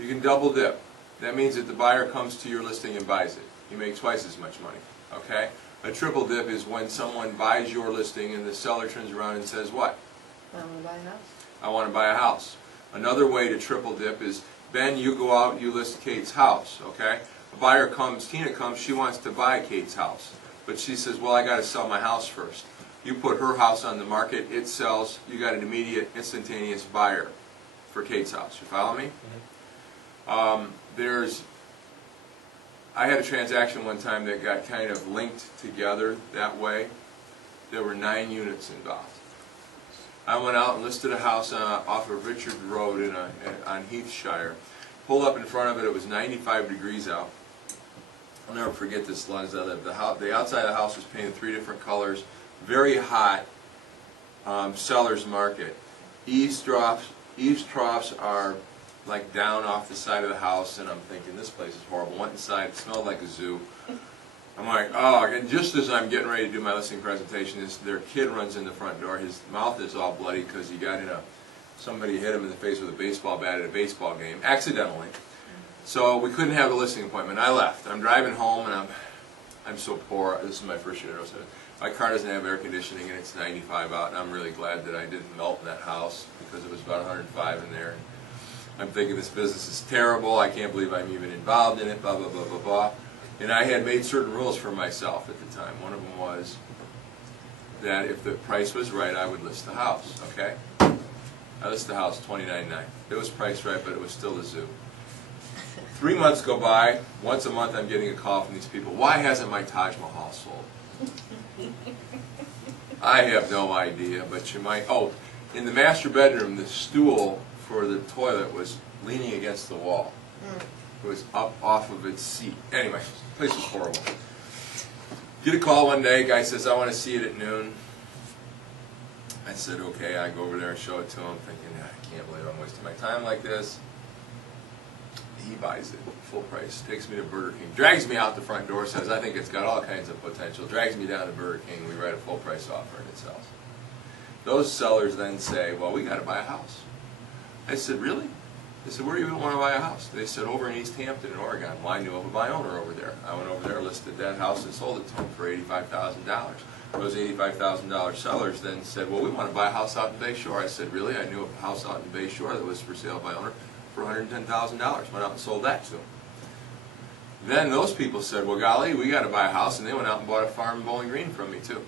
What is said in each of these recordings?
You can double dip. That means that the buyer comes to your listing and buys it. You make twice as much money. Okay? A triple dip is when someone buys your listing and the seller turns around and says, what? I want to buy a house. I want to buy a house. Another way to triple dip is, Ben, you go out and you list Kate's house, okay? A buyer comes, Tina comes, she wants to buy Kate's house. But she says, well, I got to sell my house first. You put her house on the market, it sells, you got an immediate, instantaneous buyer for Kate's house. You follow me? Mm-hmm. I had a transaction one time that got kind of linked together that way. There were 9 units involved. I went out and listed a house off of Richard Road on Heathshire. Pulled up in front of it, it was 95 degrees out. I'll never forget this as long as I live. The outside of the house was painted 3 different colors. Very hot seller's market. Eaves troughs are like down off the side of the house, and I'm thinking, this place is horrible. Went inside, it smelled like a zoo. I'm like, oh, and just as I'm getting ready to do my listing presentation, their kid runs in the front door. His mouth is all bloody because he got somebody hit him in the face with a baseball bat at a baseball game, accidentally. So we couldn't have a listing appointment. I left. I'm driving home, and I'm so poor. This is my first year. My car doesn't have air conditioning, and it's 95 out, and I'm really glad that I didn't melt in that house because it was about 105 in there. I'm thinking this business is terrible. I can't believe I'm even involved in it, blah, blah, blah, blah, blah. And I had made certain rules for myself at the time. One of them was that if the price was right, I would list the house, okay? I listed the house $29.9. It was priced right, but it was still a zoo. 3 months go by. Once a month I'm getting a call from these people. Why hasn't my Taj Mahal sold? I have no idea, but you might. Oh, in the master bedroom, the stool for the toilet was leaning against the wall. It was up off of its seat. Anyway, the place was horrible. Get a call one day, guy says, I want to see it at noon. I said, okay. I go over there and show it to him, thinking, I can't believe I'm wasting my time like this. He buys it, full price, takes me to Burger King, drags me out the front door, says, I think it's got all kinds of potential, drags me down to Burger King, we write a full price offer and it sells. Those sellers then say, well, we got to buy a house. I said, really? They said, where do you want to buy a house? They said, over in East Hampton in Oregon. Well, I knew of a buy owner over there. I went over there, listed that house, and sold it to him for $85,000. Those $85,000 sellers then said, well, we want to buy a house out in Bay Shore. I said, really? I knew of a house out in Bay Shore that was for sale by owner for $110,000. Went out and sold that to him. Then those people said, well, golly, we got to buy a house, and they went out and bought a farm in Bowling Green from me, too.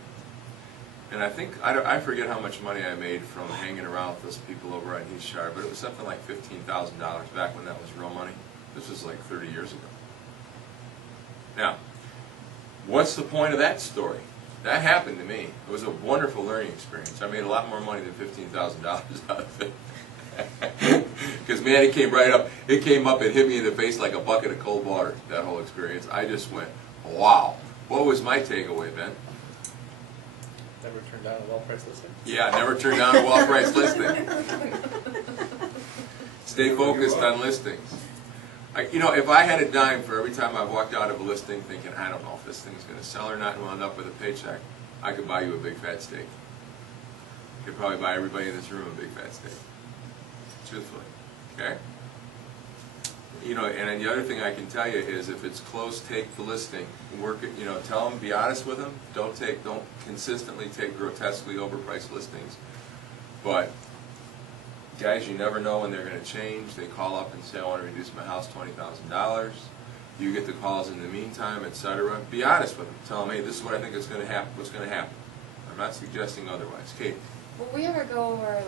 And I think, I forget how much money I made from hanging around with those people over at Heathshire, but it was something like $15,000 back when that was real money. This was like 30 years ago. Now, what's the point of that story? That happened to me. It was a wonderful learning experience. I made a lot more money than $15,000 out of it. Because, man, it came right up. It came up and hit me in the face like a bucket of cold water, that whole experience. I just went, wow. What was my takeaway, Ben? Never turned down a well-priced listing? Yeah, never turned down a well-priced listing. Stay focused on listings. If I had a dime for every time I walked out of a listing thinking, I don't know if this thing's going to sell or not, and wound up with a paycheck, I could buy you a big fat steak. I could probably buy everybody in this room a big fat steak. Truthfully. Okay? And the other thing I can tell you is if it's close, take the listing. Work it, tell them, be honest with them. Don't consistently take grotesquely overpriced listings. But guys, you never know when they're going to change. They call up and say, I want to reduce my house $20,000. You get the calls in the meantime, etc. Be honest with them. Tell them, hey, this is what I think is going to happen. What's going to happen? I'm not suggesting otherwise. Kate? Will we ever go over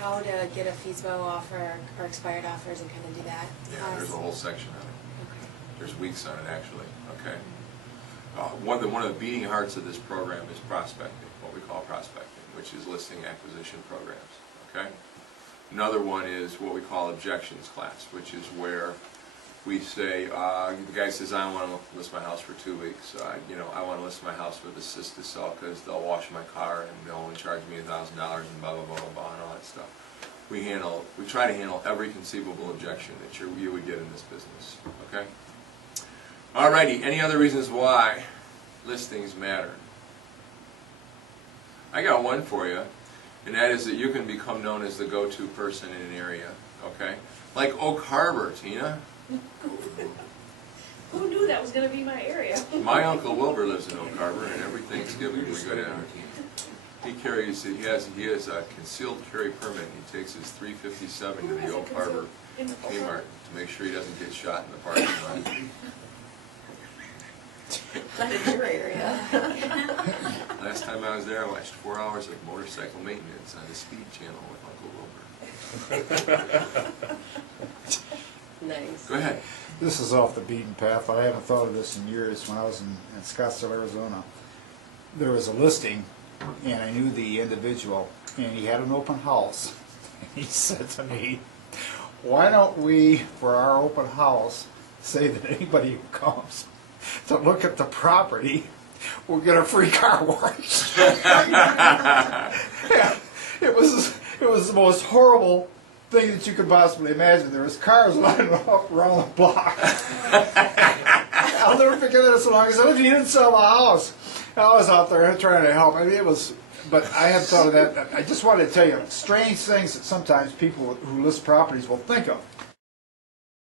how to get a feasible offer or expired offers and kind of do that? Yeah, there's a whole section on it. Okay. There's weeks on it, actually. Okay. One of the beating hearts of this program is prospecting, what we call prospecting, which is listing acquisition programs. Okay. Another one is what we call objections class, which is where we say, the guy says, I want to list my house for 2 weeks. I want to list my house with assist to sell because they'll wash my car and they'll only charge me $1,000 and blah, blah, blah, blah, blah, and all that stuff. We try to handle every conceivable objection that you would get in this business. Okay? Alrighty, any other reasons why listings matter? I got one for you. and that is that you can become known as the go-to person in an area, okay? Like Oak Harbor, Tina. Who knew that was going to be my area? My Uncle Wilbur lives in Oak Harbor, and every Thanksgiving we go down. He has a concealed carry permit. He takes his 357 to the Oak Harbor Kmart to make sure he doesn't get shot in the parking lot. Not in your area. Last time I was there, I watched 4 hours of motorcycle maintenance on the Speed Channel with Uncle Wilbur. Nice. Go ahead. This is off the beaten path. I haven't thought of this in years. When I was in Scottsdale, Arizona, there was a listing, and I knew the individual, and he had an open house. And he said to me, "Why don't we, for our open house, say that anybody who comes to look at the property will get a free car wash?" Yeah, it was the most horrible thing that you could possibly imagine. There was cars lining up around the block. I'll never forget that so long. He said, "If you didn't sell the house," I was out there trying to help. I mean, it was, but I hadn't thought of that. I just wanted to tell you strange things that sometimes people who list properties will think of.